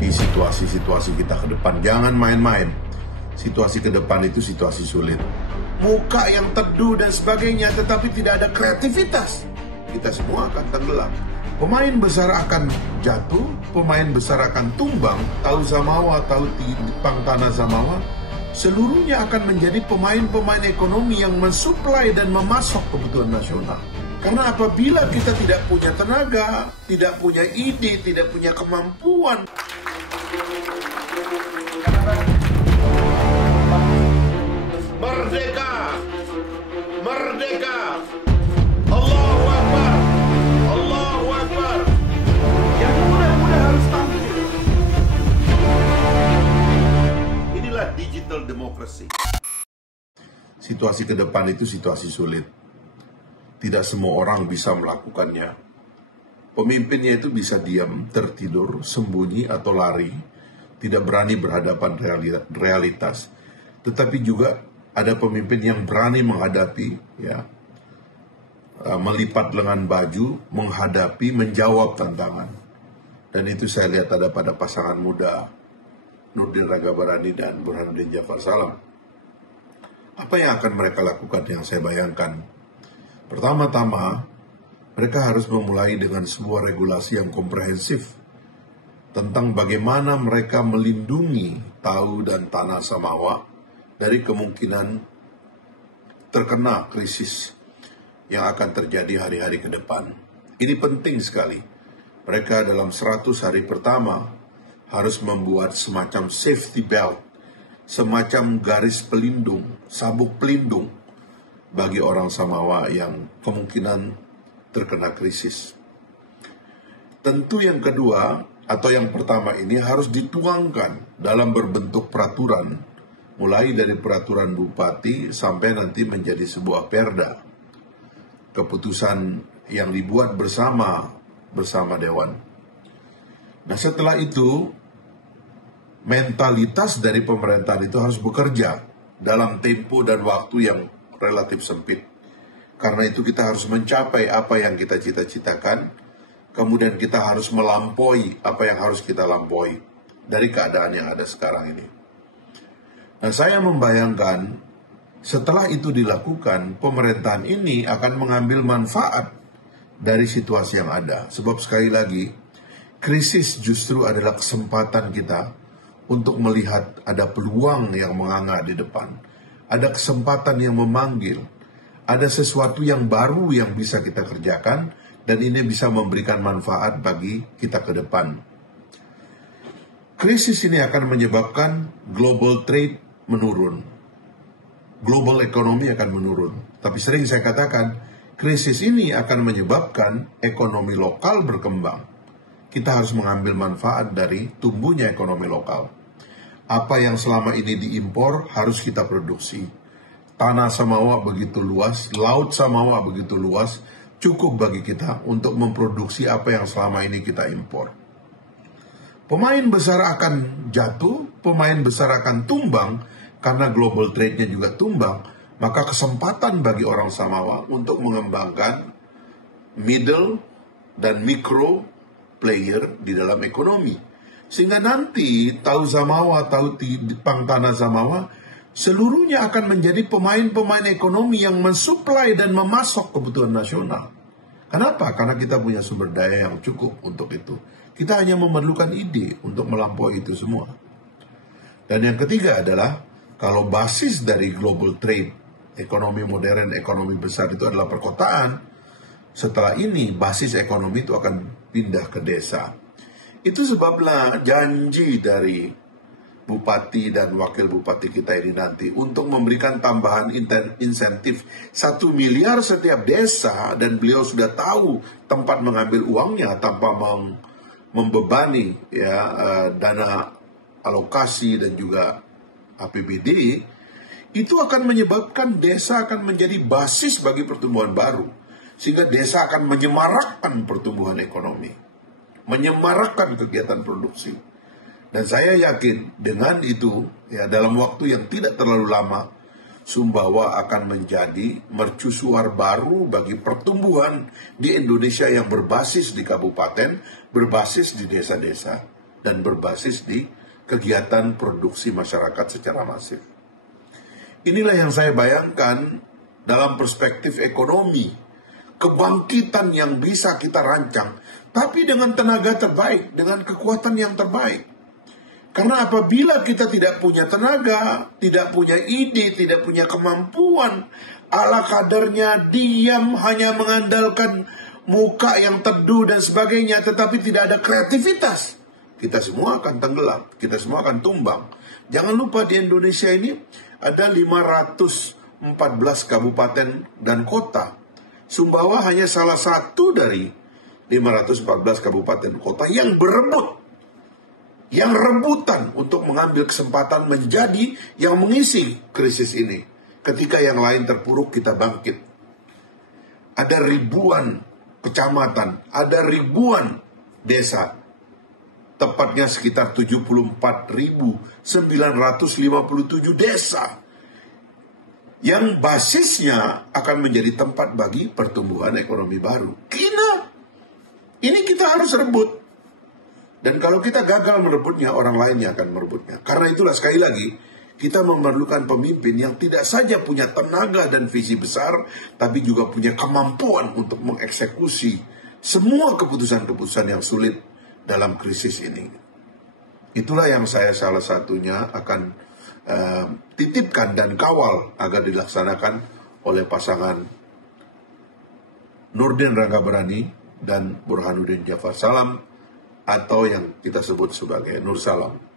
menghadapi situasi-situasi kita ke depan. Jangan main-main. Situasi ke depan itu situasi sulit. Muka yang teduh dan sebagainya, tetapi tidak ada kreativitas, kita semua akan tenggelam. Pemain besar akan jatuh, pemain besar akan tumbang. Tahu Samawa, tahu Tipang Tanah Samawa, seluruhnya akan menjadi pemain-pemain ekonomi yang mensuplai dan memasok kebutuhan nasional. Karena apabila kita tidak punya tenaga, tidak punya ide, tidak punya kemampuan, merdeka, merdeka, Allahu Akbar, Allahu Akbar. Yang muda-muda harus tampil. Inilah digital democracy. Situasi ke depan itu situasi sulit. Tidak semua orang bisa melakukannya. Pemimpinnya itu bisa diam, tertidur, sembunyi atau lari, tidak berani berhadapan realitas. Tetapi juga ada pemimpin yang berani menghadapi, melipat lengan baju, menghadapi, menjawab tantangan. Dan itu saya lihat ada pada pasangan muda Nurdin Ragabarani dan Burhanuddin Jafar Salam. Apa yang akan mereka lakukan yang saya bayangkan? Pertama-tama, mereka harus memulai dengan sebuah regulasi yang komprehensif tentang bagaimana mereka melindungi Tahu dan Tanah Samawa dari kemungkinan terkena krisis yang akan terjadi hari-hari ke depan. Ini penting sekali. Mereka dalam 100 hari pertama harus membuat semacam safety belt, semacam garis pelindung, sabuk pelindung bagi orang Samawa yang kemungkinan terkena krisis. Tentu yang kedua atau yang pertama ini harus dituangkan dalam berbentuk peraturan, mulai dari peraturan bupati sampai nanti menjadi sebuah perda, keputusan yang dibuat bersama dewan. Nah, setelah itu mentalitas dari pemerintahan itu harus bekerja dalam tempo dan waktu yang relatif sempit. Karena itu kita harus mencapai apa yang kita cita-citakan, kemudian kita harus melampaui apa yang harus kita lampaui dari keadaan yang ada sekarang ini. Nah, saya membayangkan setelah itu dilakukan, pemerintahan ini akan mengambil manfaat dari situasi yang ada. Sebab sekali lagi, krisis justru adalah kesempatan kita untuk melihat ada peluang yang menganga di depan. Ada kesempatan yang memanggil, ada sesuatu yang baru yang bisa kita kerjakan, dan ini bisa memberikan manfaat bagi kita ke depan. Krisis ini akan menyebabkan global trade menurun, global ekonomi akan menurun. Tapi sering saya katakan, krisis ini akan menyebabkan ekonomi lokal berkembang. Kita harus mengambil manfaat dari tumbuhnya ekonomi lokal. Apa yang selama ini diimpor harus kita produksi. Tanah Samawa begitu luas, laut Samawa begitu luas, cukup bagi kita untuk memproduksi apa yang selama ini kita impor. Pemain besar akan jatuh, pemain besar akan tumbang, karena global trade-nya juga tumbang, maka kesempatan bagi orang Samawa untuk mengembangkan middle dan micro player di dalam ekonomi. Sehingga nanti Tahu Samawa, Tahu Tipang Tanah Samawa, seluruhnya akan menjadi pemain-pemain ekonomi yang mensuplai dan memasok kebutuhan nasional. Kenapa? Karena kita punya sumber daya yang cukup untuk itu. Kita hanya memerlukan ide untuk melampaui itu semua. Dan yang ketiga adalah, kalau basis dari global trade, ekonomi modern, ekonomi besar itu adalah perkotaan, setelah ini basis ekonomi itu akan pindah ke desa. Itu sebablah janji dari bupati dan wakil bupati kita ini nanti untuk memberikan tambahan insentif 1 miliar setiap desa, dan beliau sudah tahu tempat mengambil uangnya tanpa membebani dana alokasi dan juga APBD. Itu akan menyebabkan desa akan menjadi basis bagi pertumbuhan baru, sehingga desa akan menyemarakkan pertumbuhan ekonomi, menyemarakkan kegiatan produksi. Dan saya yakin dengan itu, dalam waktu yang tidak terlalu lama, Sumbawa akan menjadi mercusuar baru bagi pertumbuhan di Indonesia yang berbasis di kabupaten, berbasis di desa-desa. dan berbasis di kegiatan produksi masyarakat secara masif. Inilah yang saya bayangkan dalam perspektif ekonomi, kebangkitan yang bisa kita rancang, tapi dengan tenaga terbaik, dengan kekuatan yang terbaik. Karena apabila kita tidak punya tenaga, tidak punya ide, tidak punya kemampuan, ala kadarnya diam hanya mengandalkan muka yang teduh dan sebagainya, tetapi tidak ada kreativitas, kita semua akan tenggelam, kita semua akan tumbang. Jangan lupa di Indonesia ini ada 514 kabupaten dan kota. Sumbawa hanya salah satu dari 514 kabupaten kota yang berebut, yang rebutan untuk mengambil kesempatan menjadi yang mengisi krisis ini. Ketika yang lain terpuruk, kita bangkit. Ada ribuan kecamatan, ada ribuan desa, tepatnya sekitar 74.957 desa, yang basisnya akan menjadi tempat bagi pertumbuhan ekonomi baru. Ini kita harus rebut. Dan kalau kita gagal merebutnya, orang lain yang akan merebutnya. Karena itulah sekali lagi, kita memerlukan pemimpin yang tidak saja punya tenaga dan visi besar, tapi juga punya kemampuan untuk mengeksekusi semua keputusan-keputusan yang sulit dalam krisis ini. Itulah yang saya salah satunya akan titipkan dan kawal agar dilaksanakan oleh pasangan Nurdin Ranggaberani dan Burhanuddin Djafar Salam, atau yang kita sebut sebagai Nur Salam.